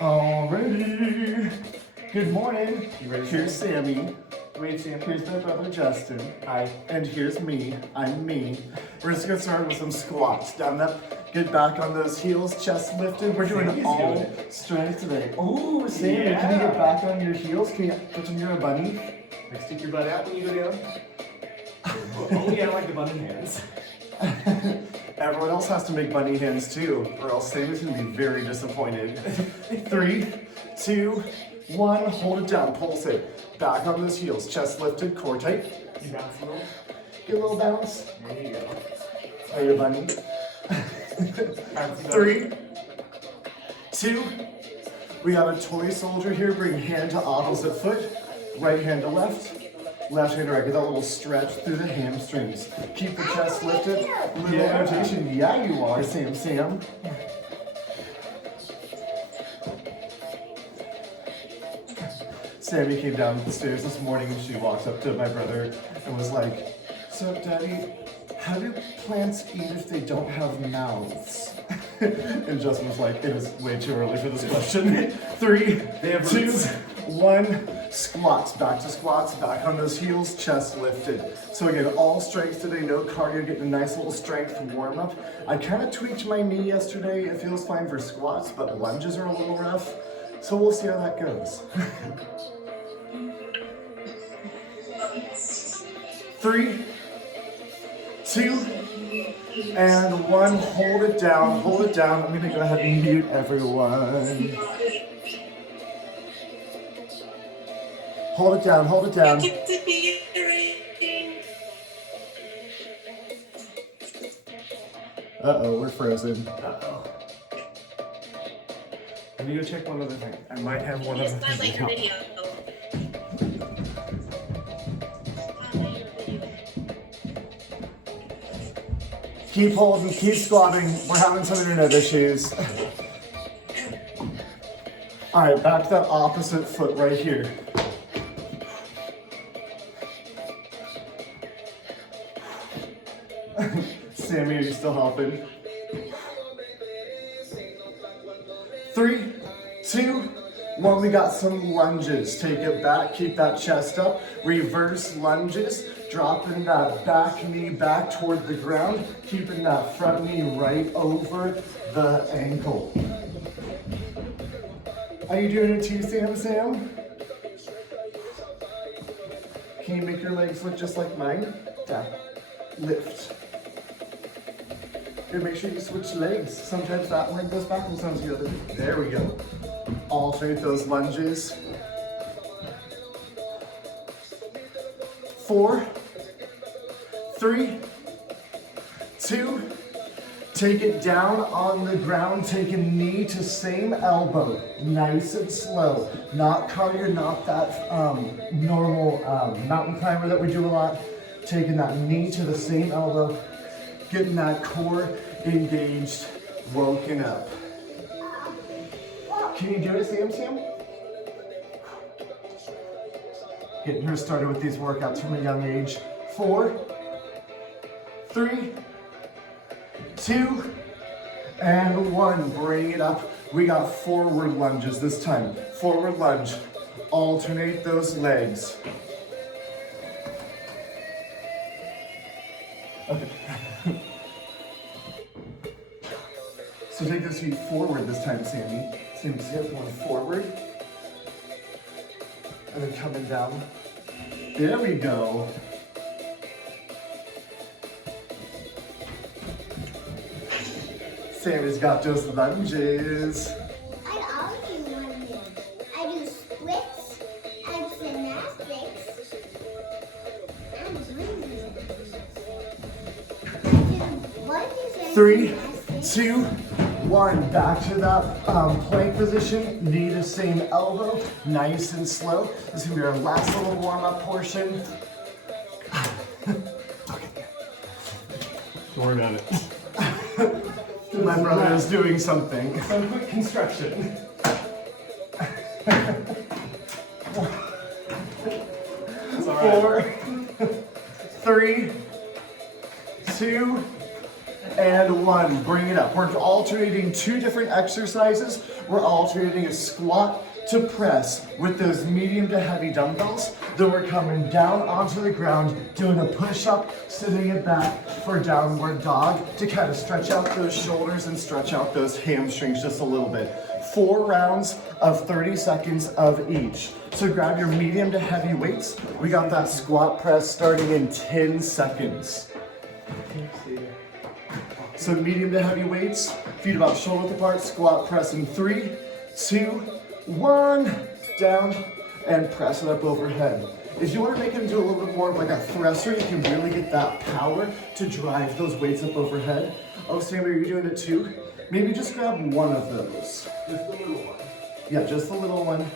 Alrighty. Good morning. You ready? Here's Sammy. Wait, Sam. Here's my brother Justin. Hi. And here's me. I'm me. We're just gonna start with some squats. Down up. Get back on those heels. Chest lifted. We're doing Sammy's all doing it. strength today. Oh, Sammy, can you get back on your heels? Can you pretend you're a bunny? Like stick your butt out when you go down. Oh yeah, I like the bunny hands. Everyone else has to make bunny hands too, or else Sammy's gonna be very disappointed. 3, 2, 1. Hold it down. Pulse it. Back on those heels. Chest lifted. Core tight. You bounce a little. Get a little bounce. There you go. Are you a bunny? Bouncy 3, 2. We got a toy soldier here. Bring hand to opposite foot. Right hand to left. Left hand to right. Get that little stretch through the hamstrings. Keep the chest lifted. Little Yeah. rotation. Yeah, you are, Sam. Sammy came down the stairs this morning and she walked up to my brother and was like, "So, Daddy, how do plants eat if they don't have mouths?" And Justin was like, "It is way too early for this question." 3, They have 2, roots. 1. Squats. Back to squats. Back on those heels. Chest lifted. So again, all strength today. No cardio. Getting a nice little strength warm up. I kind of tweaked my knee yesterday. It feels fine for squats, but lunges are a little rough. So we'll see how that goes. 3, 2, and 1. Hold it down. Hold it down. I'm gonna go ahead and mute everyone. Hold it down. Hold it down. Uh-oh, we're frozen. Uh-oh. Let me go check one other thing. I might have one other I like your thing. video. Keep holding, keep squatting. We're having some internet issues. All right, back to that opposite foot right here. Sammy, are you still helping? 3, 2, 1. We got some lunges. Take it back, keep that chest up. Reverse lunges. Dropping that back knee back toward the ground. Keeping that front knee right over the ankle. Are you doing it too, Sam? Can you make your legs look just like mine? Down. Lift. Good, make sure you switch legs. Sometimes that leg goes back and sometimes the other. There we go. Alternate those lunges. 4, 3, 2. Take it down on the ground. Take a knee to same elbow. Nice and slow. Not cardio, not that normal mountain climber that we do a lot. Taking that knee to the same elbow. Getting that core engaged, woken up. Can you do it, Sam? Getting her started with these workouts from a young age. 4, 3, 2, and 1. Bring it up. We got forward lunges this time. Forward lunge. Alternate those legs. Okay. So take those feet forward this time, Sammy. Same step, one forward. And then coming down. There we go. Sammy's got those lunges. I always wondered. I do splits and gymnastics and lunges. 3, 2, 1. Back to that plank position. Knee to same elbow. Nice and slow. This is gonna be our last little warm-up portion. Don't worry about it. My brother is doing something. Some quick construction. It's all right. 4, 3, 2, and 1. Bring it up. We're alternating 2 different exercises. We're alternating a squat to press with those medium to heavy dumbbells. Then we're coming down onto the ground, doing a push-up, sitting it back for downward dog to kind of stretch out those shoulders and stretch out those hamstrings just a little bit. 4 rounds of 30 seconds of each. So grab your medium to heavy weights. We got that squat press starting in 10 seconds. So medium to heavy weights, feet about shoulder width apart, squat press in 3, 2, 1, down, and press it up overhead. If you want to make it into a little bit more of like a thruster, you can really get that power to drive those weights up overhead. Oh, Sammy, you're doing it too? Maybe just grab one of those. Just the little one. Yeah, just the little one.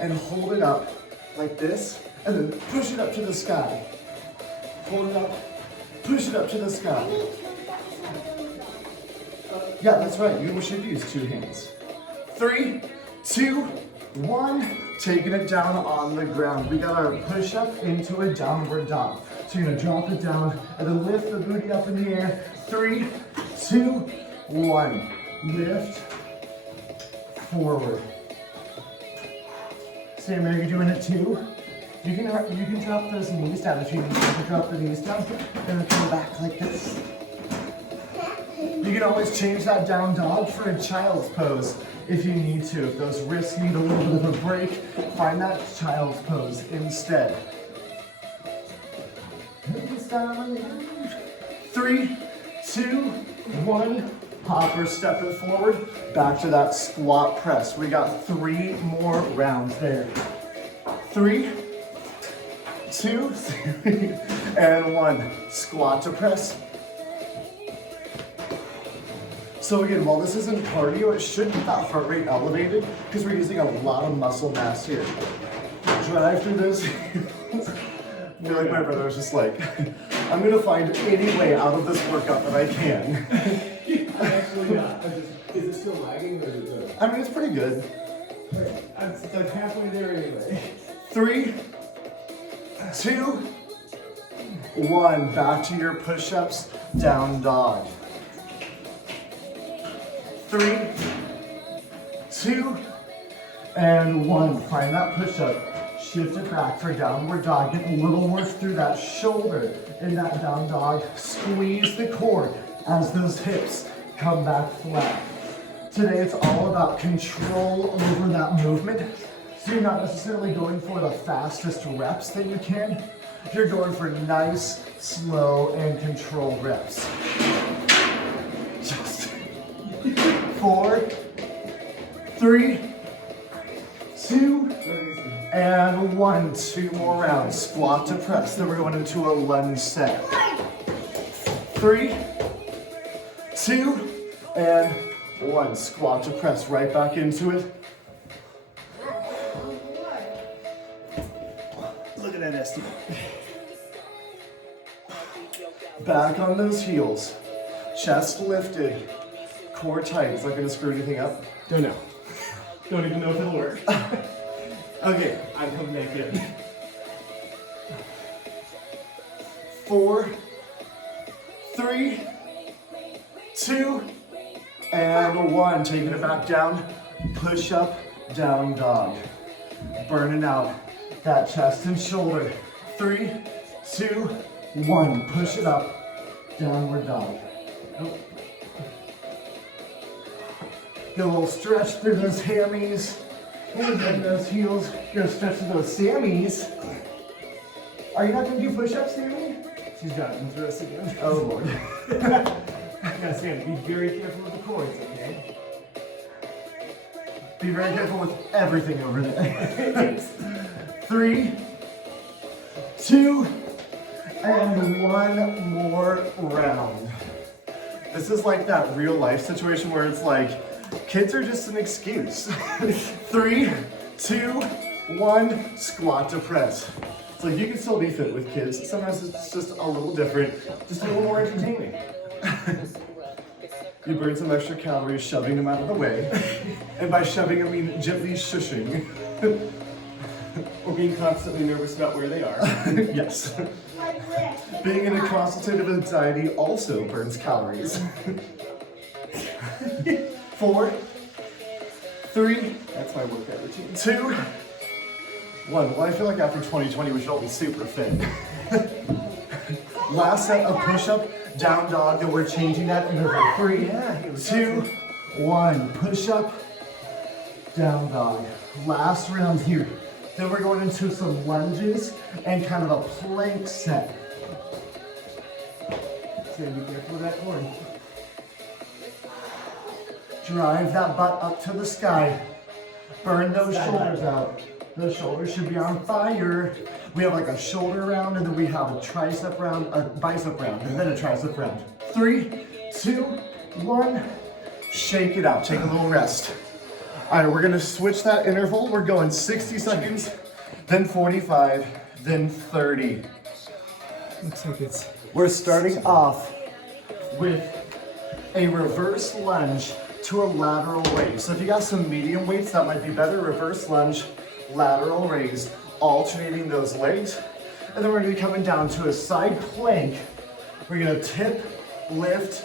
And hold it up like this, and then push it up to the sky. Hold it up, push it up to the sky. Yeah, that's right. You should use 2 hands. 3, 2, 1. Taking it down on the ground. We got our push up into a downward dog. So you're gonna drop it down and then lift the booty up in the air. 3, 2, 1. Lift, forward. Sam, are you doing it too? You can drop those knees down if you need to drop the knees down and then come back like this. You can always change that down dog for a child's pose if you need to. If those wrists need a little bit of a break, find that child's pose instead. 3, 2, 1. Hopper, step it forward. Back to that squat press. We got 3 more rounds there. 3, 2, and 1. Squat to press. So again, while this isn't cardio, it should get that heart rate elevated because we're using a lot of muscle mass here. Drive through this. You're like my brother was just like, I'm gonna find any way out of this workout that I can. Actually, yeah. Is it still lagging or is it good? I mean, it's pretty good. I'm halfway there anyway. 3, 2, 1. Back to your push-ups, down dog. 3, 2, and 1. Find that push-up. Shift it back for downward dog. Get a little more through that shoulder in that down dog. Squeeze the core as those hips come back flat. Today it's all about control over that movement. So you're not necessarily going for the fastest reps that you can. You're going for nice, slow, and controlled reps. Just 4, 3, 2, and 1. 2 more rounds. Squat to press. Then we're going into a lunge set. 3, 2, and 1. Squat to press. Right back into it. Look at that Esty. Back on those heels. Chest lifted. Core tight. Is that going to screw anything up? Don't know. Don't even know if it'll work. Okay. I'm coming back in. 4, 3, 2, and 1. Taking it back down. Push up, down dog. Burning out that chest and shoulder. 3, 2, 1. Push it up. Downward dog. Nope. Get a little stretch through those hammies. And those heels. You're gonna stretch through those sammies. Are you not gonna do push-ups, Sammy? She's got interest again. Oh Lord. Yeah, Sam, be very careful with the cords, okay? Be very careful with everything over there. 3, 2, and 1 more round. This is like that real life situation where it's like, kids are just an excuse. 3, 2, 1, squat to press. It's like you can still be fit with kids. Sometimes it's just a little different, just a little more entertaining. You burn some extra calories shoving them out of the way. And by shoving, I mean gently shushing. Or being constantly nervous about where they are. Yes. Being in a constant state of anxiety also burns calories. 4, 3, That's my workout routine. 2, 1. Well, I feel like after 2020 we should all be super fit. Last set of push-up, down dog, and we're changing that interval. 3, 2, 1. Push-up, down dog. Last round here. Then we're going into some lunges and kind of a plank set. So be careful with that cord. Drive that butt up to the sky. Burn those shoulders out. Those shoulders should be on fire. We have like a shoulder round, and then we have a tricep round, a bicep round, and then a tricep round. 3, 2, 1. Shake it out. Take a little rest. All right, we're gonna switch that interval. We're going 60 seconds, then 45, then 30. Looks like it's We're starting off with a reverse lunge to a lateral raise. So if you got some medium weights, that might be better. Reverse lunge, lateral raise, alternating those legs. And then we're gonna be coming down to a side plank. We're gonna tip, lift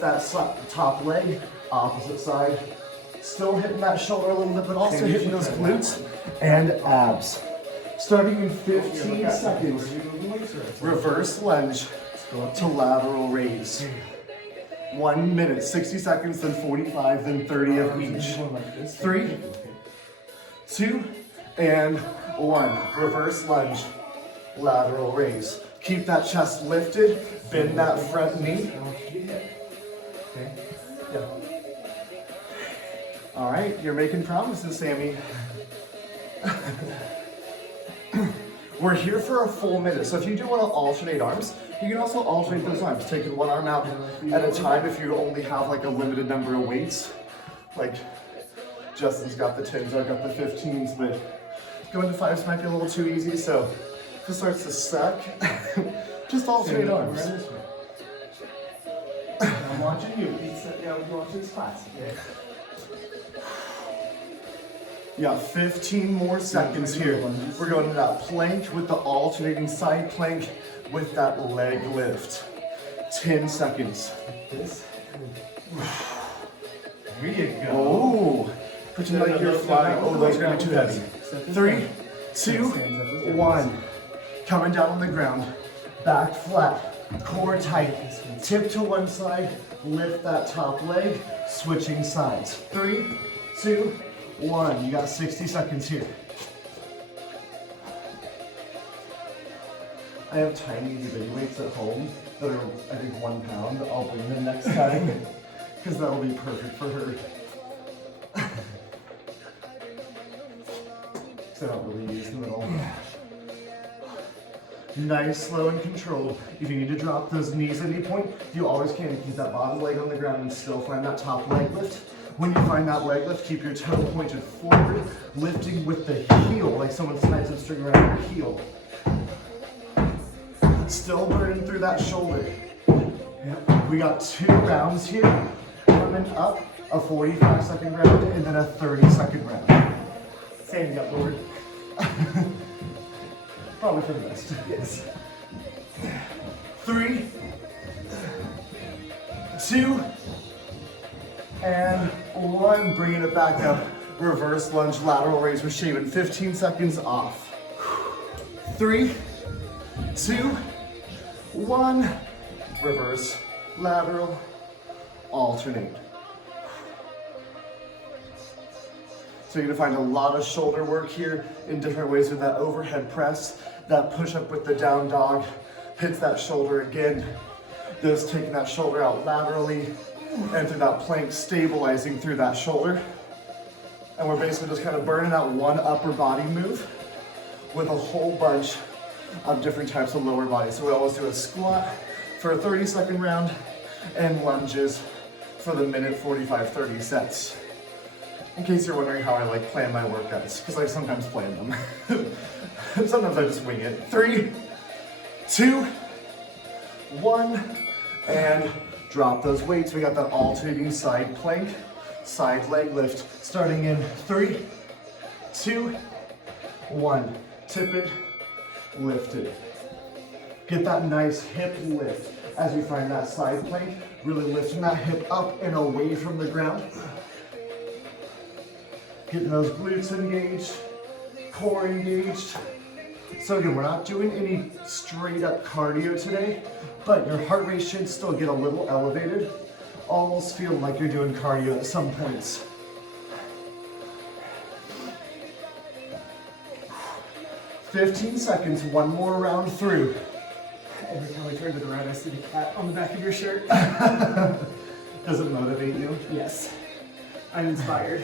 that top leg, opposite side. Still hitting that shoulder a little bit, but also hitting those glutes and abs. Starting in 15 seconds, reverse lunge to lateral raise. 1 minute, 60 seconds, then 45, then 30 of each. 3, 2, and 1. Reverse lunge, lateral raise. Keep that chest lifted, bend that front knee. okay. Yeah. All right, you're making promises, Sammy. We're here for a full minute, so if you do want to alternate arms, you can also alternate those arms, taking one arm out at a time if you only have like a limited number of weights. Like Justin's got the 10s, I've got the 15s, but going to 5s might be a little too easy, so if it starts to suck, just alternate arms. I'm watching you. Please sit down and watch this class. Okay. You got 15 more seconds here. We're going to that plank with the alternating side plank with that leg lift. 10 seconds. This. Here you go. Oh, pretend like you're flying. Oh, those are gonna be too heavy. 3, 2, 1. Coming down on the ground. Back flat, core tight. Tip to one side, lift that top leg, switching sides. 3, 2, 1. You got 60 seconds here. I have tiny baby weights at home that are, I think, 1 pound. I'll bring them next time because that will be perfect for her. So I don't really use them at all. Nice, slow, and controlled. If you need to drop those knees at any point, you always can. Keep that bottom leg on the ground and still find that top leg lift. When you find that leg lift, keep your toe pointed forward, lifting with the heel, like someone ties a string around your heel. Still burning through that shoulder. Yep. We got 2 rounds here. Coming up, a 45-second round and then a 30-second round. Sam got bored. Probably for the best. Yes. 3, 2, and 1. Bringing it back up. Reverse lunge, lateral raise. We're shaving 15 seconds off. 3, 2, 1. Reverse, lateral, alternate. So you're gonna find a lot of shoulder work here in different ways with that overhead press, that push up with the down dog, hits that shoulder again. Those taking that shoulder out laterally, and through that plank, stabilizing through that shoulder. And we're basically just kind of burning out one upper body move with a whole bunch of different types of lower body. So we always do a squat for a 30-second round and lunges for the minute 45, 30 sets. In case you're wondering how I like plan my workouts, because I sometimes plan them. Sometimes I just wing it. 3, 2, 1, and drop those weights. We got that alternating side plank, side leg lift, starting in 3, 2, 1. Tip it, lift it. Get that nice hip lift as you find that side plank, really lifting that hip up and away from the ground. Getting those glutes engaged, core engaged. So again, we're not doing any straight up cardio today, but your heart rate should still get a little elevated, almost feeling like you're doing cardio at some points. 15 seconds, one more round through. Every time I turn to the right, I see the cat on the back of your shirt. Does it motivate you? Yes. I'm inspired.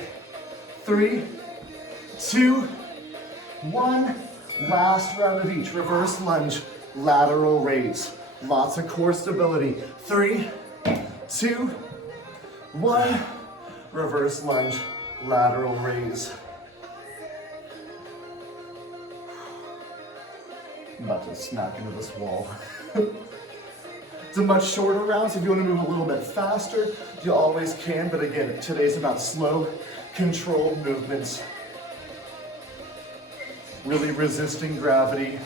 3, 2, 1. Last round of each. Reverse lunge, lateral raise. Lots of core stability. 3, 2, 1. Reverse lunge, lateral raise. I'm about to smack into this wall. It's a much shorter round, so if you want to move a little bit faster, you always can. But again, today's about slow, controlled movements. Really resisting gravity.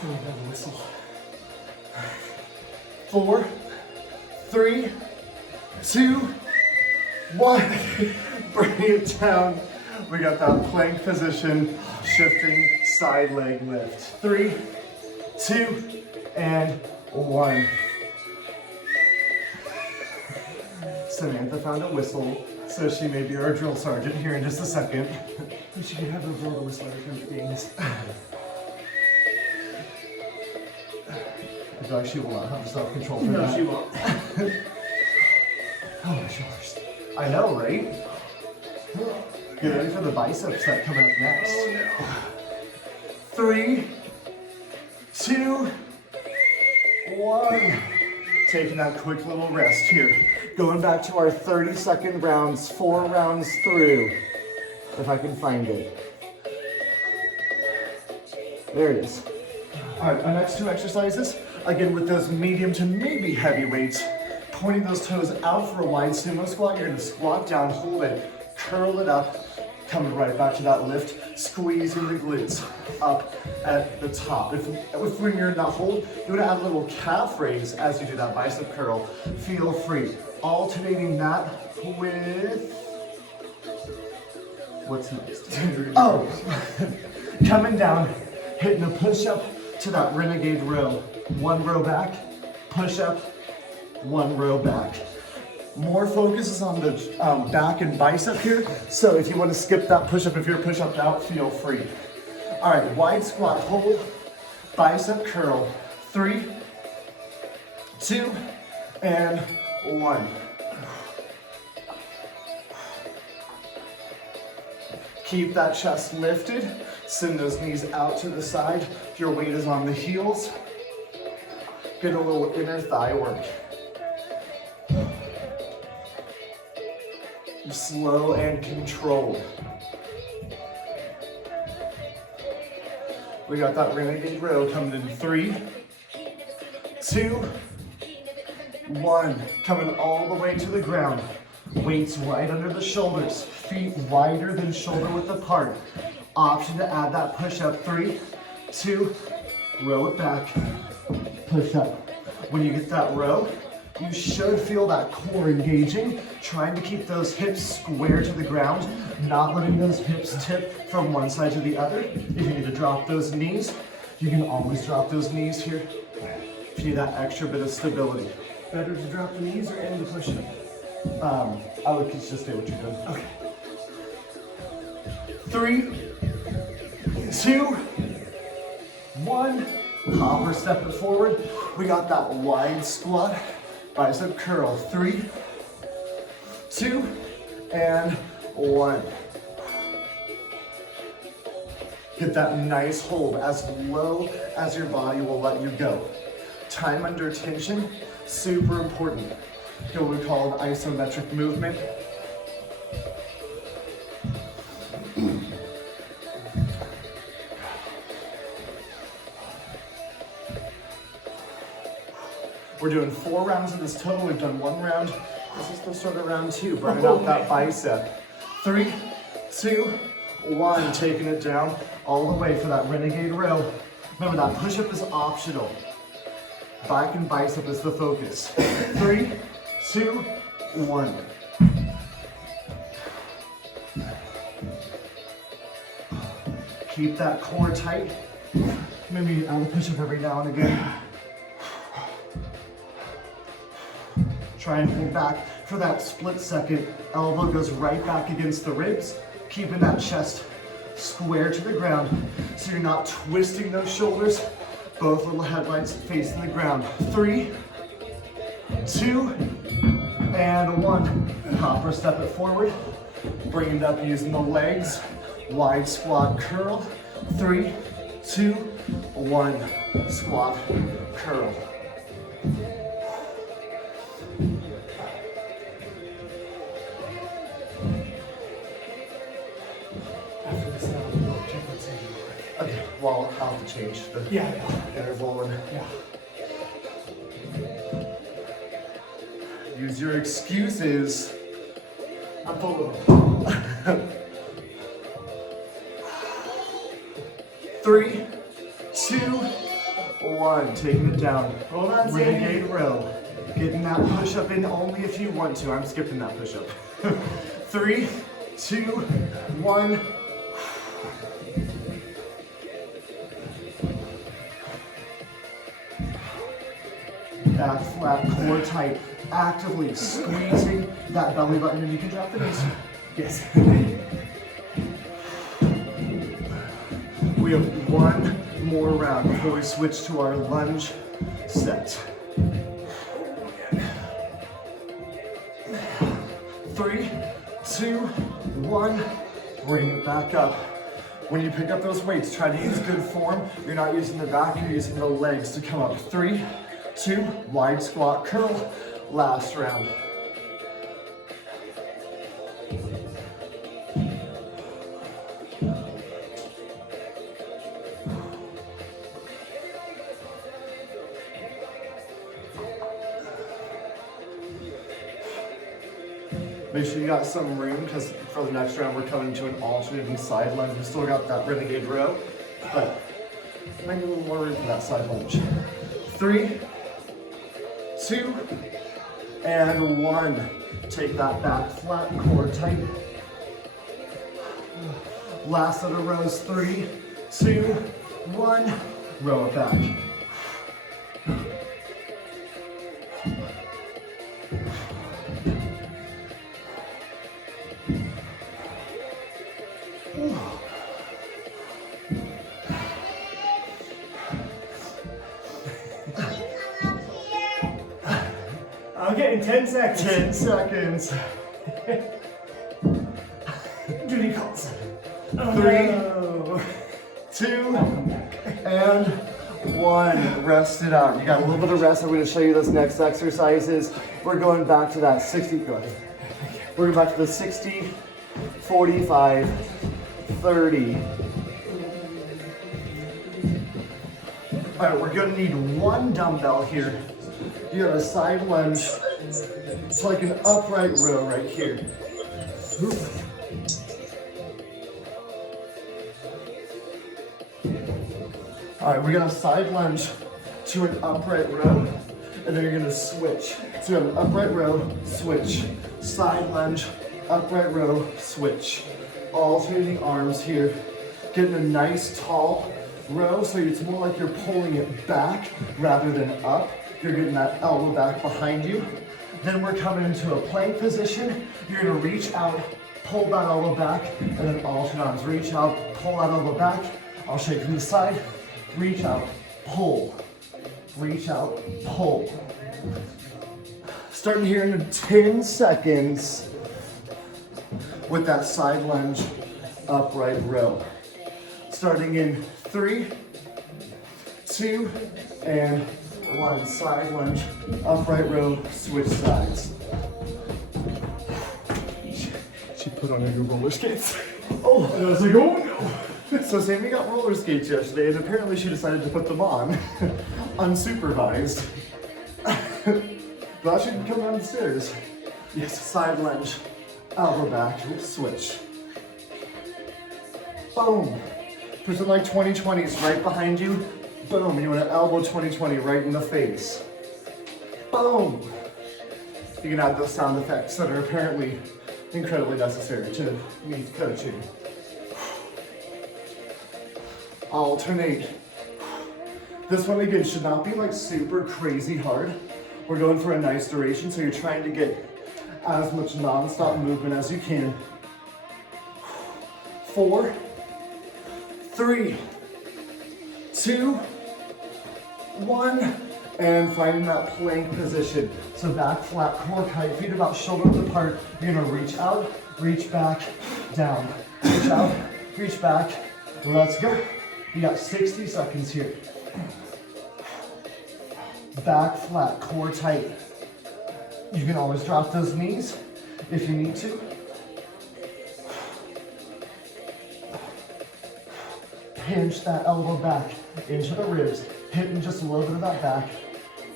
Feeling that whistle. 4, 3, 2, 1. Bring it down. We got that plank position, shifting side leg lift. 3, 2, and 1. Samantha found a whistle, so she may be our drill sergeant here in just a second. We should have those little whistler things. I feel like she will not have the self-control for No, that. she won't. Oh, my shoulders. I know, right? Get ready for the biceps that come up next. Oh no. 3, 2, 1. Taking that quick little rest here. Going back to our 30-second rounds, 4 rounds through. If I can find it. There it is. All right, our next 2 exercises, again with those medium to maybe heavy weights, pointing those toes out for a wide sumo squat. You're gonna squat down, hold it, curl it up, coming right back to that lift, squeezing the glutes up at the top. If when you're in that hold, you wanna add a little calf raise as you do that bicep curl. Feel free. Alternating that with, what's next? Oh, coming down, hitting a push-up to that renegade row. 1 row back, push-up, 1 row back. More focus is on the back and bicep here. So if you want to skip that push-up, if you're push-up out, feel free. All right, wide squat, hold, bicep curl. 3, 2, and 1. Keep that chest lifted. Send those knees out to the side. If your weight is on the heels, get a little inner thigh work. Slow and controlled. We got that renegade row coming in 3, 2, 1. Coming all the way to the ground. Weights right under the shoulders. Feet wider than shoulder width apart. Option to add that push up. 3, 2, row it back, push up. When you get that row, you should feel that core engaging, trying to keep those hips square to the ground, not letting those hips tip from one side to the other. If you need to drop those knees, you can always drop those knees here. If you need that extra bit of stability. Better to drop the knees or end the push-up? I would just stay what you're doing. Okay. 3, 2, 1. Hopper, step it forward. We got that wide squat, bicep curl. 3, 2, and 1. Get that nice hold as low as your body will let you go. Time under tension, super important. What we call an isometric movement. We're doing 4 rounds of this total. We've done 1 round. This is the sort of round 2. Burning out that bicep. 3, 2, 1. Taking it down all the way for that renegade row. Remember that push-up is optional. Back and bicep is the focus. 3, 2, 1. Keep that core tight. Maybe add a push-up every now and again. Try and pull back for that split second. Elbow goes right back against the ribs, keeping that chest square to the ground so you're not twisting those shoulders. Both little headlights facing the ground. 3, 2, and 1. Hop or step it forward. Bring it up using the legs. Wide squat curl. 3, 2, 1. Squat, curl. After this, we'll check what's in. Okay, well, I'll have to change the interval and use your excuses. I'm full of 3, 2, 1. Taking it down. Hold on, Renegade row. Getting that push up in only if you want to. I'm skipping that push up. 3, 2, 1. Back flat, core tight. Actively squeezing that belly button, and you can drop the knees. yes. We have one more round before we switch to our lunge set. 3, 2, 1. Bring it back up. When you pick up those weights, try to use good form. You're not using the back, you're using the legs to come up. 3, 2, wide squat curl. Last round. Make sure you got some room, because for the next round we're coming to an alternating side lunge. We still got that renegade row, but might need a little more room for that side lunge. 3, 2, and 1. Take that back flat, core tight. Last set of rows. 3, 2, 1. Row it back. I'm getting 10 seconds. 10 seconds. Duty calls. 3, 2, and 1. Rest it out. You got a little bit of rest. I'm going to show you those next exercises. We're going back to that 60. Go ahead. We're going back to the 60, 45, 30. All right, we're going to need one dumbbell here. You have a side lunge. It's like an upright row right here. All right, we're gonna side lunge to an upright row, and then you're gonna switch. So an upright row, switch. Side lunge, upright row, switch. Alternating arms here. Getting a nice tall row, so it's more like you're pulling it back rather than up. You're getting that elbow back behind you. Then we're coming into a plank position. You're gonna reach out, pull that elbow back, and then alternate arms. Reach out, pull that elbow back. I'll shake from the side. Reach out, pull. Reach out, pull. Starting here in 10 seconds with that side lunge, upright row. Starting in 3, 2, and 1. Side lunge, upright row, switch sides. She put on her new roller skates. Oh, and I was like, oh no. So Sammy got roller skates yesterday, and apparently she decided to put them on, unsupervised. Glad she didn't come down the stairs. Yes, side lunge, elbow back, switch. Boom. Person like 2020 is right behind you. Boom. You want to elbow 20-20 right in the face. Boom. You can add those sound effects that are apparently incredibly necessary to me coaching. Alternate. This one again should not be like super crazy hard. We're going for a nice duration, so you're trying to get as much non-stop movement as you can. 4, 3, 2, 1, and finding that plank position. So back flat, core tight, feet about shoulder width apart. You're gonna reach out, reach back, down. Reach out, reach back. Let's go. You got 60 seconds here. Back flat, core tight. You can always drop those knees if you need to. Pinch that elbow back into the ribs, hitting just a little bit of that back.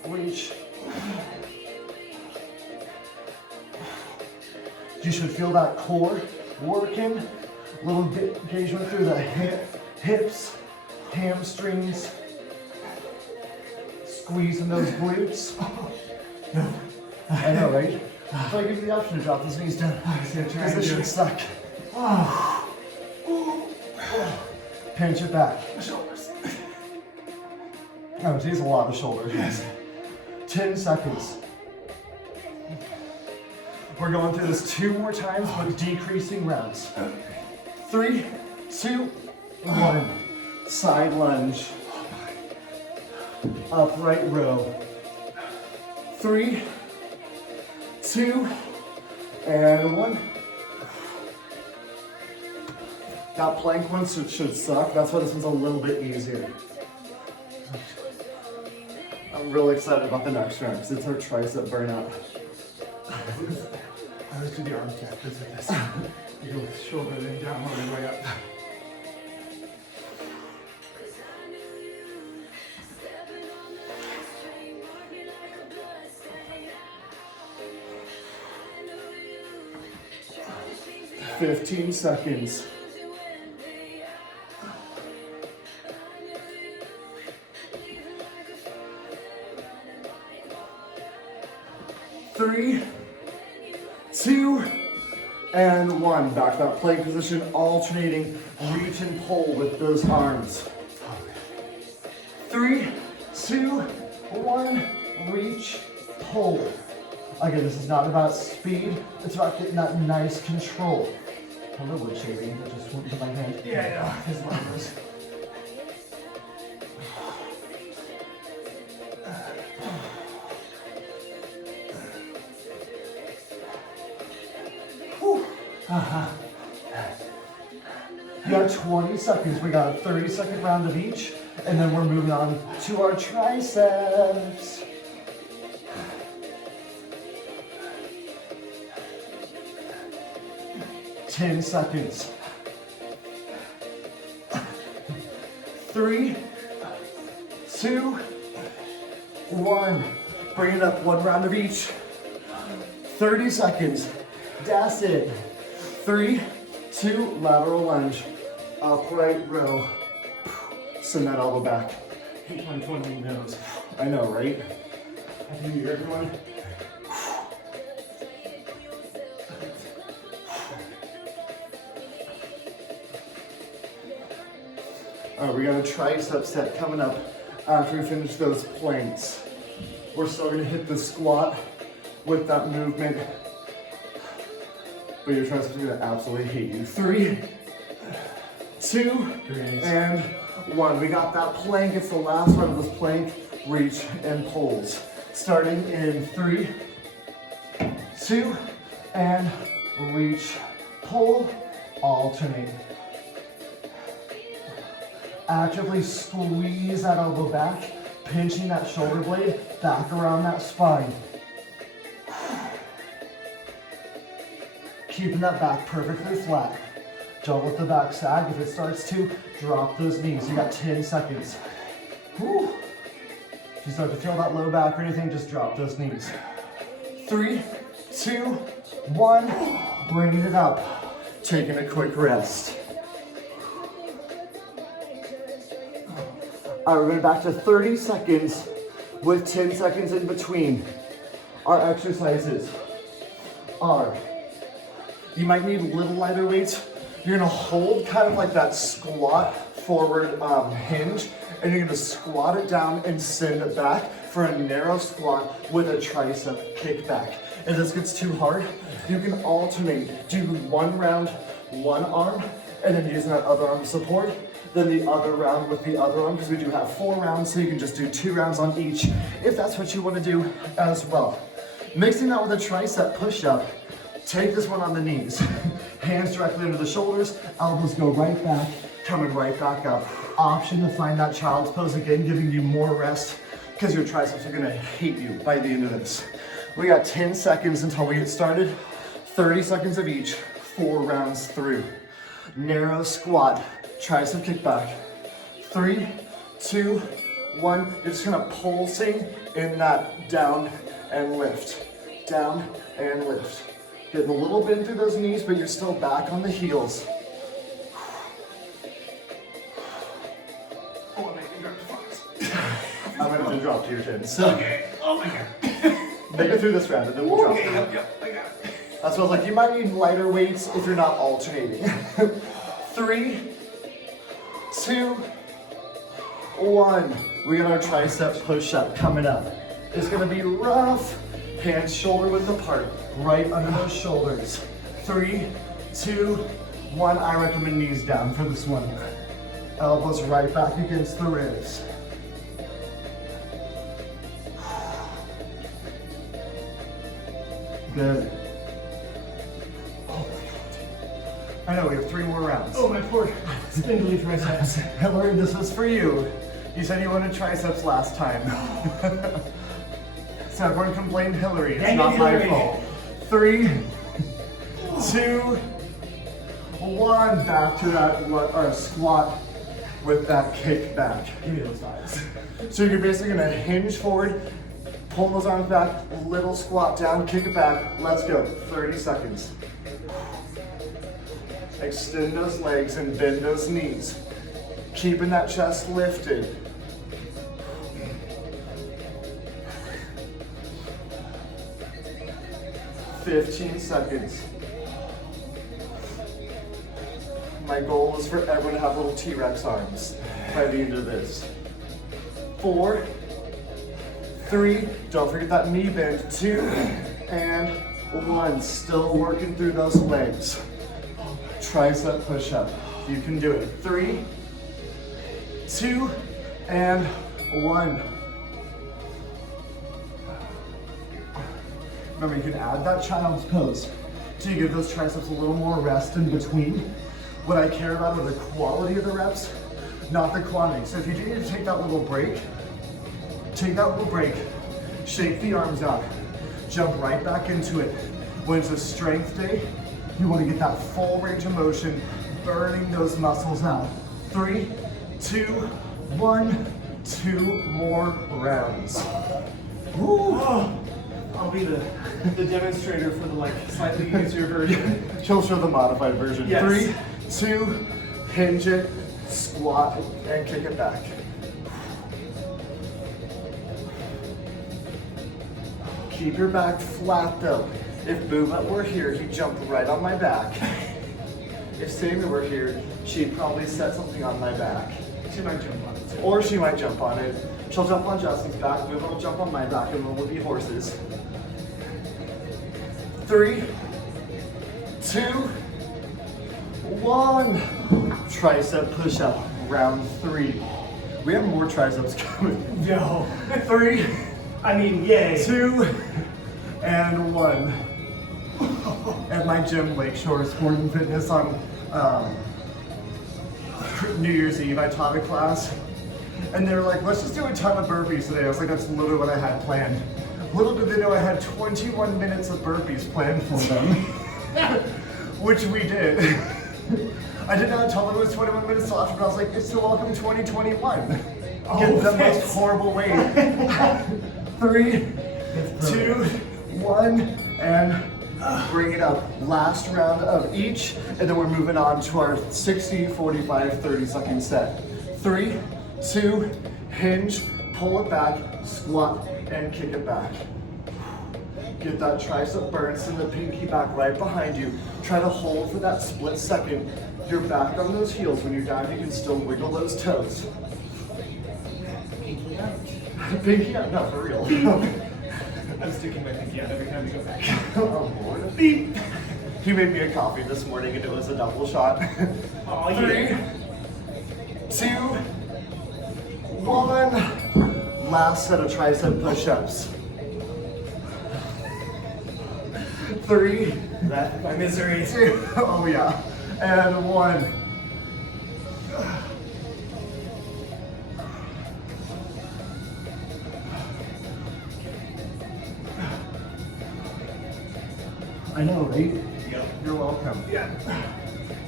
Reach. You should feel that core working. A little bit engagement through the hips, hamstrings. Squeezing those glutes. I know, right? So I give you the option to drop those knees down. Because this should suck. Pinch it back. Shoulders. Oh, geez, a lot of shoulders. Yes. 10 seconds. We're going through this 2 more times, but decreasing rounds. 3, 2, 1. Side lunge. Upright row. 3, 2, and 1. That plank one should suck. That's why this one's a little bit easier. I'm really excited about the next round because it's our tricep burnout. I always do the arm casters with this. You go shoulder then down all the way up. "15 seconds. 3, 2, and 1. Back that plank position, alternating reach and pull with those arms. 3, 2, 1, reach, pull. Again, this is not about speed, it's about getting that nice control. A little bit shaking, I just went into my hand. Yeah, I know. It's one of those. You got 20 seconds. We got a 30-second round of each, and then we're moving on to our triceps. "10 seconds. 3, 2, 1. Bring it up, 1 round of each. 30 seconds. That's it. 3, 2, lateral lunge. Upright row. Send that elbow back. 2020 knows. I know, right? Happy New Year, everyone. All right, we got a tricep set coming up after we finish those planks. We're still gonna hit the squat with that movement, but your triceps are gonna absolutely hate you. 3, 2, and 1. We got that plank. It's the last part of this plank. Reach and pulls. Starting in 3, 2, and reach, pull, alternate. Actively squeeze that elbow back, pinching that shoulder blade back around that spine. Keeping that back perfectly flat. Don't let the back sag. If it starts to, drop those knees. You got 10 seconds. Whew. If you start to feel that low back or anything, just drop those knees. 3, 2, 1. Bringing it up. Taking a quick rest. All right, we're going back to 30 seconds with 10 seconds in between. Our exercises are, you might need a little lighter weights. You're gonna hold kind of like that squat forward hinge, and you're gonna squat it down and send it back for a narrow squat with a tricep kickback. If this gets too hard, you can alternate. Do one round, one arm, and then using that other arm to support, then the other round with the other arm, because we do have 4 rounds, so you can just do 2 rounds on each, if that's what you wanna do as well. Mixing that with a tricep push-up, take this one on the knees. Hands directly under the shoulders, elbows go right back, coming right back up. Option to find that child's pose again, giving you more rest, because your triceps are gonna hate you by the end of this. We got 10 seconds until we get started. 30 seconds of each, 4 rounds through. Narrow squat, tricep kickback. 3, 2, 1. You're just gonna pulsing in that down and lift. Down and lift. Getting a little bend through those knees, but you're still back on the heels. Oh, man, you dropped the focus. I'm gonna drop to your chin. So Okay. Oh my God. make it through this round and then we'll drop. Okay, yep, I got it. That's what I was like, you might need lighter weights if you're not alternating. 3, 2, 1. We got our tricep push-up coming up. It's gonna be rough. Hands shoulder width apart, right under those shoulders. 3, 2, 1. I recommend knees down for this one. Elbows right back against the ribs. Good. Oh my God. I know, we have 3 more rounds. Oh, my poor spindly triceps. Hillary, this was for you. You said you wanted triceps last time. So everyone complained Hillary. It's Dang it, not my Hillary. fault. 3, 2, 1. Back to that squat with that kick back. Give me those thighs. So you're basically gonna hinge forward, pull those arms back, little squat down, kick it back. Let's go. 30 seconds. Extend those legs and bend those knees. Keeping that chest lifted. "15 seconds. My goal is for everyone to have little T-Rex arms by the end of this. 4, 3, don't forget that knee bend. 2, and 1. Still working through those legs. Tricep push-up. You can do it. 3, 2, and 1. Remember, you can add that child's pose to give those triceps a little more rest in between. What I care about are the quality of the reps, not the quantity. So if you do need to take that little break, take that little break, shake the arms out, jump right back into it. When it's a strength day, you want to get that full range of motion, burning those muscles out. 3, 2, 1, 2 more rounds. Woo. Oh, I'll be the demonstrator for the like slightly easier version. She'll show the modified version. Yes. 3, 2, hinge it, squat, and kick it back. Keep your back flat though. If Booba were here, he'd jump right on my back. If Sammy were here, she'd probably set something on my back. She might jump on it too. Or she might jump on it. She'll jump on Justin's back, Booba will jump on my back, and we'll be horses. 3, 2, 1. Tricep push-up, round 3. We have more triceps coming. Yo. 3, I mean, yay. 2, and 1. At my gym, Lakeshore Sport and Fitness, on New Year's Eve, I taught a class, and they were like, let's just do a ton of burpees today. I was like, that's literally what I had planned. Little did they know I had 21 minutes of burpees planned for them, which we did. I did not tell them it was 21 minutes till after, but I was like, it's the welcome 2021. Get the most horrible way. 3, 2, 1, and bring it up. Last round of each, and then we're moving on to our 60, 45, 30 second set. 3, 2, hinge, pull it back, squat, and kick it back. Get that tricep burn, send the pinky back right behind you. Try to hold for that split second. You're back on those heels. When you're down, you can still wiggle those toes. Pinky out. Pinky out? No, for real. I'm sticking my pinky out every time we go back. Oh, Lord. Beep. He made me a coffee this morning and it was a double shot. Oh, 3, yeah. 2, 1. Last set of tricep push-ups. 3, That my misery. 2, oh yeah, and 1. I know, right? Yep. You're welcome. Yeah.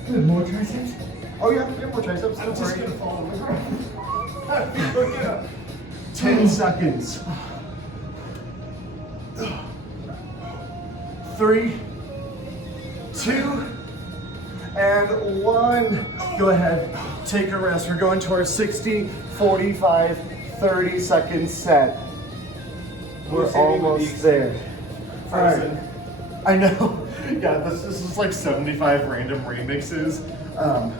Good, more triceps? Oh yeah, we have more triceps. I'm Don't just worry. gonna fall on the ground. Look it up. 10 seconds. 3, 2, and 1. Go ahead, take a rest. We're going to our 60, 45, 30 second set. We're almost there. All right. I know. Yeah, this is like 75 random remixes. All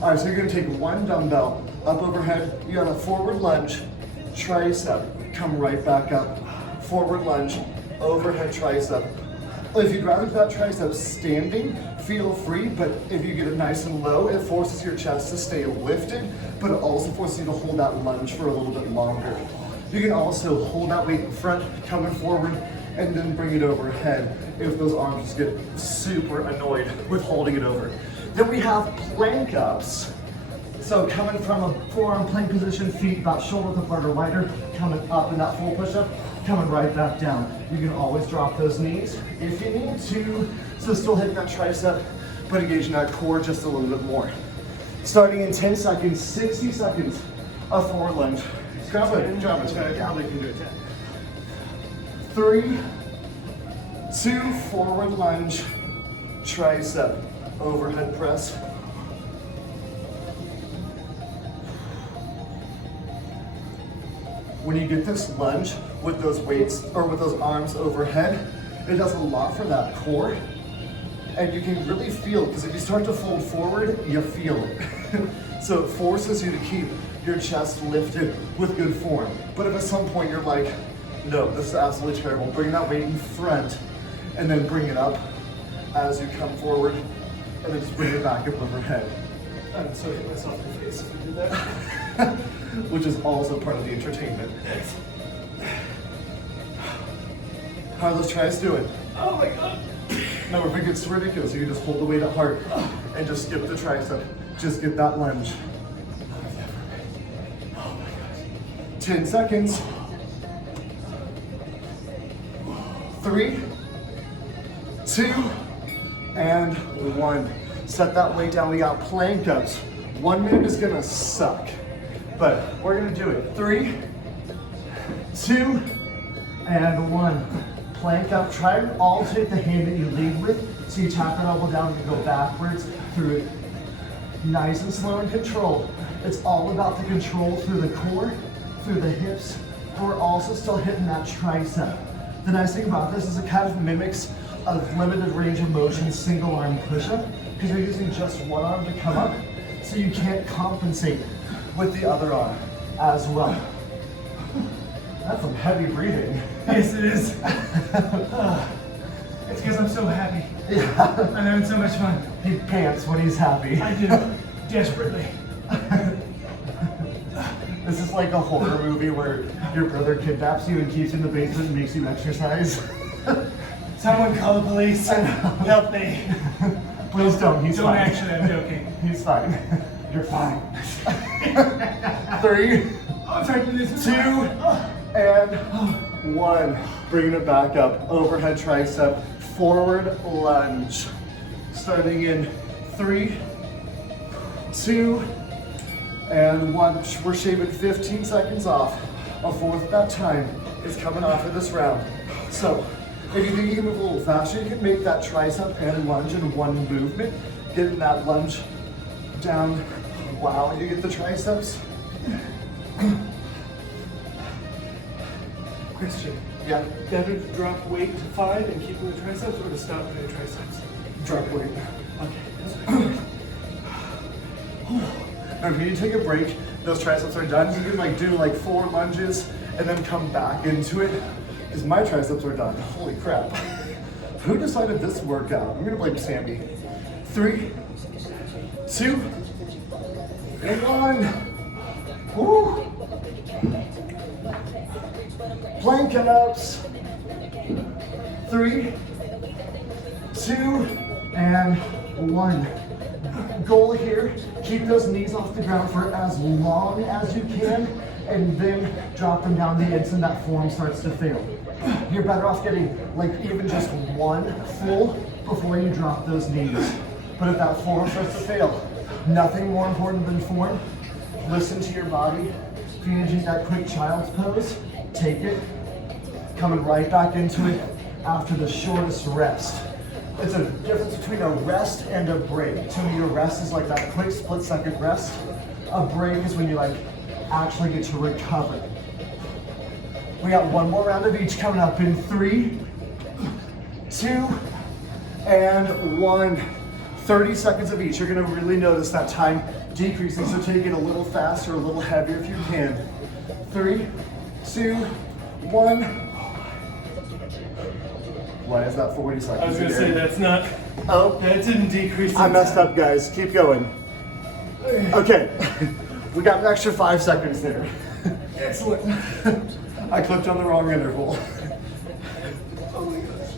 right, so you're gonna take one dumbbell up overhead. You're on a forward lunge, tricep, come right back up. Forward lunge, overhead tricep. If you'd rather do that tricep standing, feel free, but if you get it nice and low, it forces your chest to stay lifted, but it also forces you to hold that lunge for a little bit longer. You can also hold that weight in front, coming forward, and then bring it overhead if those arms get super annoyed with holding it over. Then we have plank ups. So coming from a forearm plank position, feet about shoulder width apart or wider, coming up in that full push-up, coming right back down. You can always drop those knees if you need to, so still hitting that tricep, but engaging that core just a little bit more. Starting in 10 seconds, 60 seconds of forward lunge. Grab it, grab it. How they can do it. 3, 2, forward lunge, tricep, overhead press. When you get this lunge with those weights or with those arms overhead, it does a lot for that core. And you can really feel, because if you start to fold forward, you feel it. So it forces you to keep your chest lifted with good form. But if at some point you're like, no, this is absolutely terrible, bring that weight in front and then bring it up as you come forward and then just bring it back up overhead. I would so hit myself in the face if we did that. Which is also part of the entertainment. How are those tries doing? Oh my god. No, if it gets ridiculous, you can just hold the weight at heart and just skip the tricep. Just get that lunge. Oh my gosh. 10 seconds. 3, 2, and 1. Set that weight down. We got plank ups. 1 minute is gonna suck, but we're gonna do it. 3, 2, and 1. Plank up. Try to alternate the hand that you lead with. So you tap your elbow down and go backwards through it. Nice and slow and controlled. It's all about the control through the core, through the hips, but we're also still hitting that tricep. The nice thing about this is it kind of mimics a limited range of motion single arm push-up because you're using just one arm to come up, so you can't compensate with the other arm as well. That's some heavy breathing. Yes, it is. It's because I'm so happy. Yeah. I'm having so much fun. He pants when he's happy. I do. Desperately. This is like a horror movie where your brother kidnaps you and keeps you in the basement and makes you exercise. Someone call the police. Help me. Please don't, he's Don't fine. actually, I'm joking. He's fine. You're fine. 3, Oh, I'm trying to do this. 2, and 1. Bringing it back up. Overhead tricep, forward lunge. Starting in 3, 2, and 1. We're shaving 15 seconds off. A fourth of that time is coming off of this round. So, if you think you can move a little faster, you can make that tricep and lunge in one movement. Getting that lunge down while you get the triceps. Question. Yeah, Better to drop weight to 5 and keep doing the triceps, or to stop doing the triceps? drop weight. Okay. Now, if you take a break, those triceps are done. You can like do like 4 lunges and then come back into it. Because my triceps are done. Holy crap. Who decided this workout? I'm gonna blame Sammy. 3, 2, and 1. Woo! Plank ups. 3, 2, and 1. Goal here, keep those knees off the ground for as long as you can, and then drop them down the instant that form starts to fail. You're better off getting like even just 1 full before you drop those knees. But if that form starts to fail, nothing more important than form. Listen to your body. If you need to take that quick child's pose, take it. Coming right back into it after the shortest rest. It's a difference between a rest and a break. To me, a rest is like that quick split-second rest. A break is when you like actually get to recover. We got 1 more round of each coming up in 3, 2, and 1. 30 seconds of each. You're gonna really notice that time decreasing, so take it a little faster, a little heavier if you can. 3, 2, 1. Why is that 40 seconds? I was gonna say that's not. Oh, That didn't decrease. I in messed time. up, guys. Keep going. Okay, we got an extra 5 seconds there. Excellent. I clicked on the wrong interval. Oh my gosh.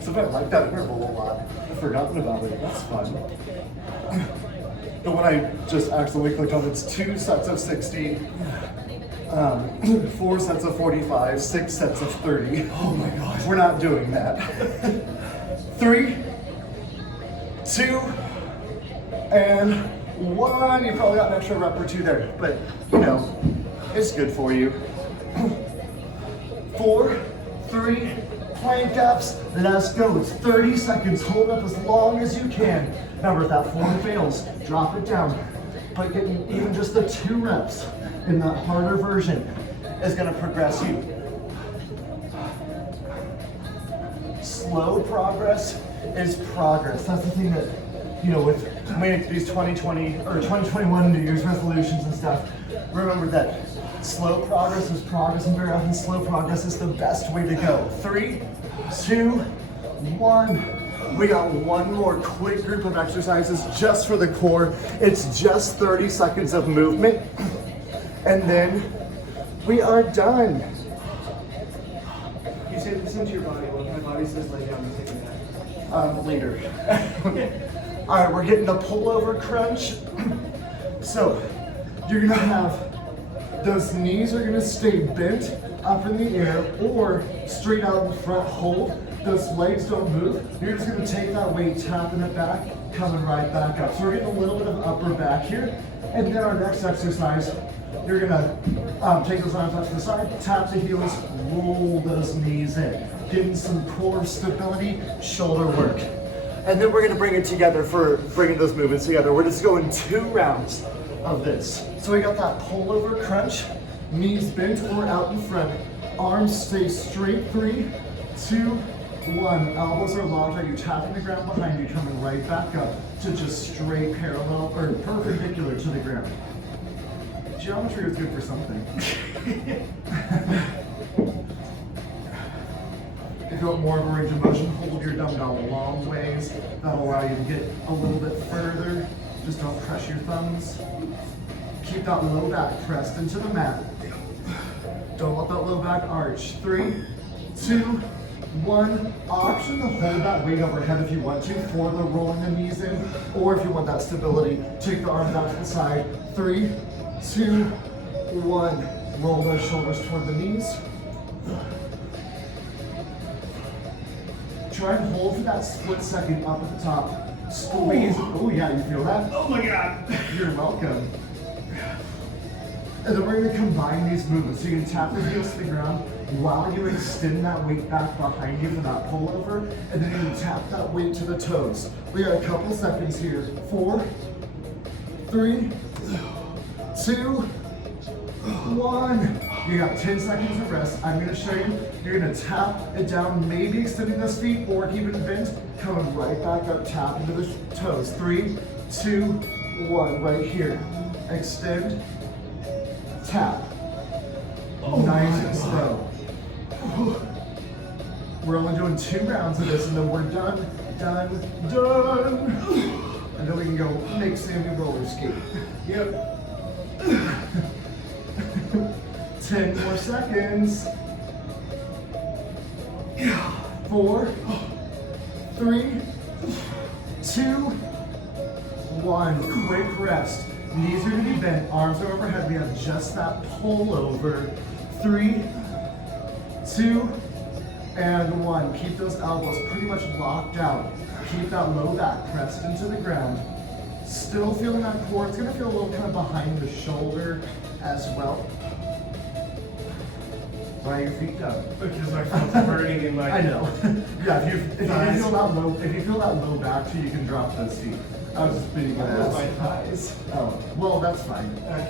So I like that interval a lot. I've forgotten about it. That's fun. The one I just accidentally clicked on, it's 2 sets of 60, 4 sets of 45, 6 sets of 30. Oh my gosh. We're not doing that. 3, 2, and 1. You probably got an extra rep or 2 there, but you know, it's good for you. 4, 3, plank ups. Let's go. It's 30 seconds. Hold up as long as you can. Remember, if that form fails, drop it down. But getting even just the 2 reps in that harder version is going to progress you. Slow progress is progress. That's the thing that, you know, with these 2020 or 2021 New Year's resolutions and stuff, remember that slow progress is progress, and very often slow progress is the best way to go. 3, 2, 1. We got 1 more quick group of exercises just for the core. It's just 30 seconds of movement, and then we are done. You say listen to your body. Well, my body says lay down and take a nap. Later. All right, we're getting the pullover crunch. So you're gonna have those knees are gonna stay bent up in the air or straight out in front. Hold. Those legs don't move. You're just gonna take that weight, tapping it back, coming right back up. So we're getting a little bit of upper back here. And then our next exercise, you're gonna take those arms out to the side, tap the heels, roll those knees in. Getting some core stability, shoulder work. And then we're gonna bring it together for bringing those movements together. We're just going 2 rounds of this. So we got that pullover crunch, knees bent or out in front, arms stay straight. 3, 2, 1. Elbows are locked. Are you tapping the ground behind you, coming right back up to just straight parallel or perpendicular to the ground. Geometry is good for something. If you want more of a range of motion, hold your dumbbell long ways. That'll allow you to get a little bit further. Just don't crush your thumbs. Keep that low back pressed into the mat. Don't let that low back arch. 3, 2, 1. Option to hold that weight overhead if you want to for the rolling the knees in, or if you want that stability, take the arms out to the side. 3, 2, 1. Roll those shoulders toward the knees. Try and hold for that split second up at the top. Squeeze. Oh yeah, you feel that? Oh my God. You're welcome. And then we're going to combine these movements. So you can tap the heels to the ground while you extend that weight back behind you for that pullover, and then you can tap that weight to the toes. We got a couple seconds here. 4, 3, 2, 1. You got 10 seconds of rest. I'm gonna show you. You're gonna tap it down, maybe extending those feet or keeping it bent. Coming right back up, tap into the toes. 3, 2, 1, right here. Extend, tap. Nice and slow. We're only doing 2 rounds of this and then we're done. And then we can go make Sammy roller skate. Yep. 10 more seconds. 4, 3, 2, 1. Quick rest. Knees are gonna be bent, arms are overhead. We have just that pull over. 3, 2, and 1. Keep those elbows pretty much locked out. Keep that low back pressed into the ground. Still feeling that core. It's gonna feel a little kind of behind the shoulder as well. Why are your feet down? Because my feet's burning in my. I know. Yeah, if you feel that low, back too, you can drop those feet. I was just being an ass. My thighs. Oh, well, that's fine. Okay.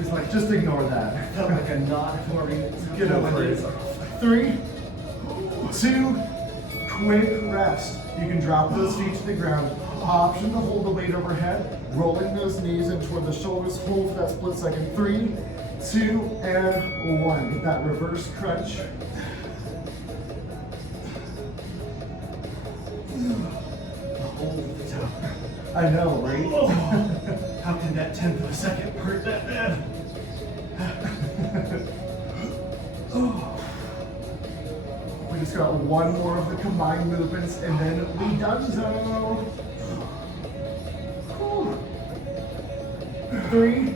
It's like, just ignore that. Felt like a knot forming. Get over it. 3, 2, quick rest. You can drop those feet to the ground. Option to hold the weight overhead, rolling those knees in toward the shoulders. Hold for that split second. 3, 2, and 1. Get that reverse crunch. Hold the top. I know, right? Oh, how can that 10th of a second hurt that bad? We just got 1 more of the combined movements and then we done so. 3,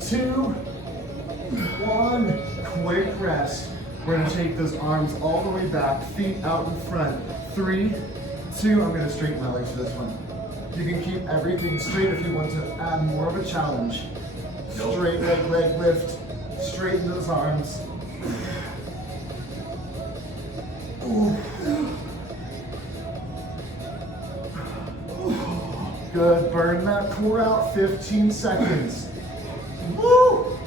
2, 1. Quick rest. We're gonna take those arms all the way back, feet out in front. 3, 2, I'm gonna straighten my legs for this one. You can keep everything straight if you want to add more of a challenge. Straight leg lift, straighten those arms. Good, burn that core out, 15 seconds. Woo!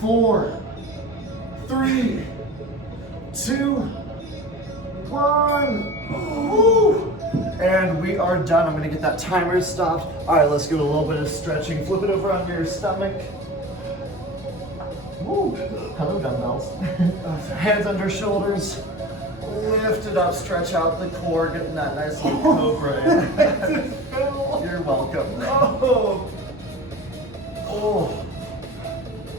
4, 3, 2, 1. Woo! And we are done. I'm gonna get that timer stopped. All right, let's do a little bit of stretching. Flip it over onto your stomach. Woo! Hello, dumbbells. Hands under shoulders. Lift it up, stretch out the core, getting that nice little cobra in. You're welcome. Oh.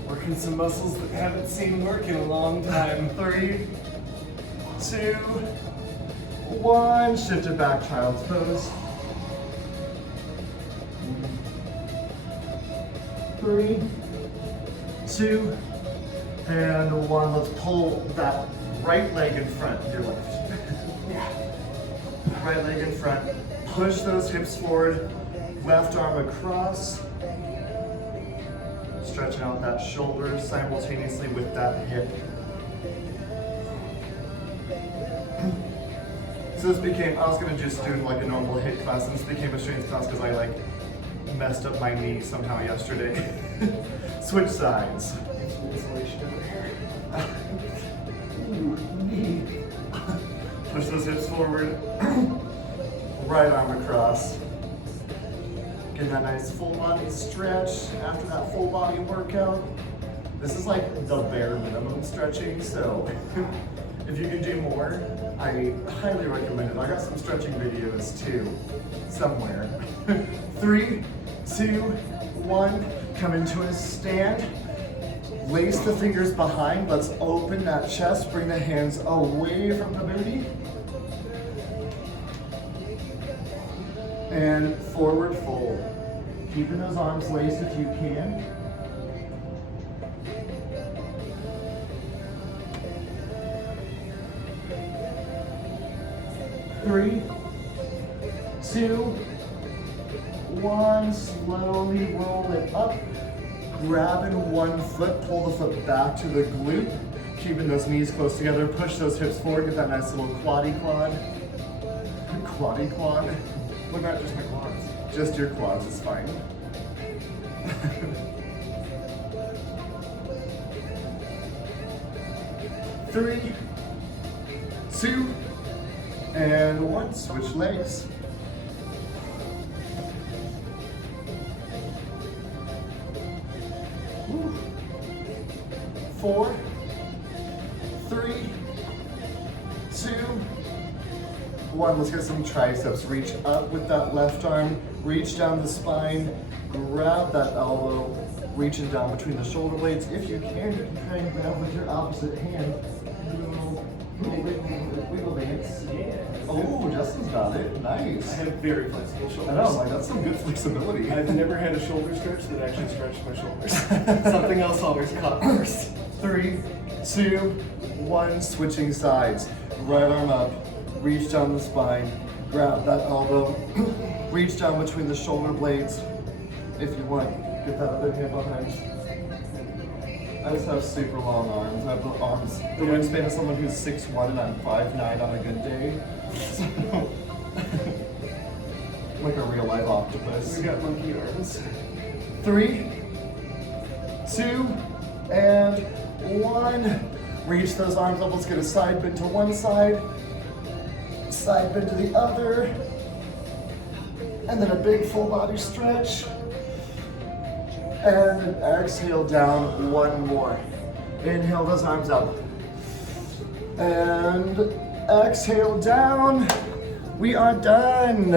Working some muscles that haven't seen work in a long time. 3, 2, 1. Shift it back, child's pose. 3, 2, and 1. Let's pull that right leg in front, your left. Right leg in front. Push those hips forward. Left arm across. Stretching out that shoulder simultaneously with that hip. So this became, I was gonna just do like a normal HIIT class, and this became a strength class because I messed up my knee somehow yesterday. Switch sides. Insulation over here. Push those hips forward. Right arm across. Get that nice full body stretch after that full body workout. This is like the bare minimum stretching, so if you can do more, I highly recommend it. I got some stretching videos too, somewhere. 3, 2, 1, come into a stand. Lace the fingers behind. Let's open that chest. Bring the hands away from the booty. And forward fold. Keeping those arms laced if you can. Three, 2, 1. Slowly roll it up. Grabbing one foot, pull the foot back to the glute. Keeping those knees close together. Push those hips forward. Get that nice little quaddy quad. Quaddy quad. What about just my quads? Just your quads is fine. 3, 2, and 1. Switch legs. Woo. 4, 3, 2, 1. Let's get some triceps. Reach up with that left arm, reach down the spine, grab that elbow, reaching down between the shoulder blades. If you can, you can try and grab with your opposite hand. Wiggle dance. Yeah. Oh, Justin's got it. Nice. I have very flexible shoulders. I know, like that's some good flexibility. I've never had a shoulder stretch that actually stretched my shoulders. Something else always caught first. 3, 2, 1. Switching sides. Right arm up. Reach down the spine. Grab that elbow. Reach down between the shoulder blades. If you want, get that other hand behind. I just have super long arms. I have the arms, the wingspan of someone who's 6'1" and I'm 5'9" on a good day. So, like a real life octopus. We got monkey arms. 3, 2, and 1. Reach those arms up. Let's get a side bend to one side bend to the other, and then a big full body stretch. And then exhale down, one more. Inhale those arms up. And exhale down. We are done.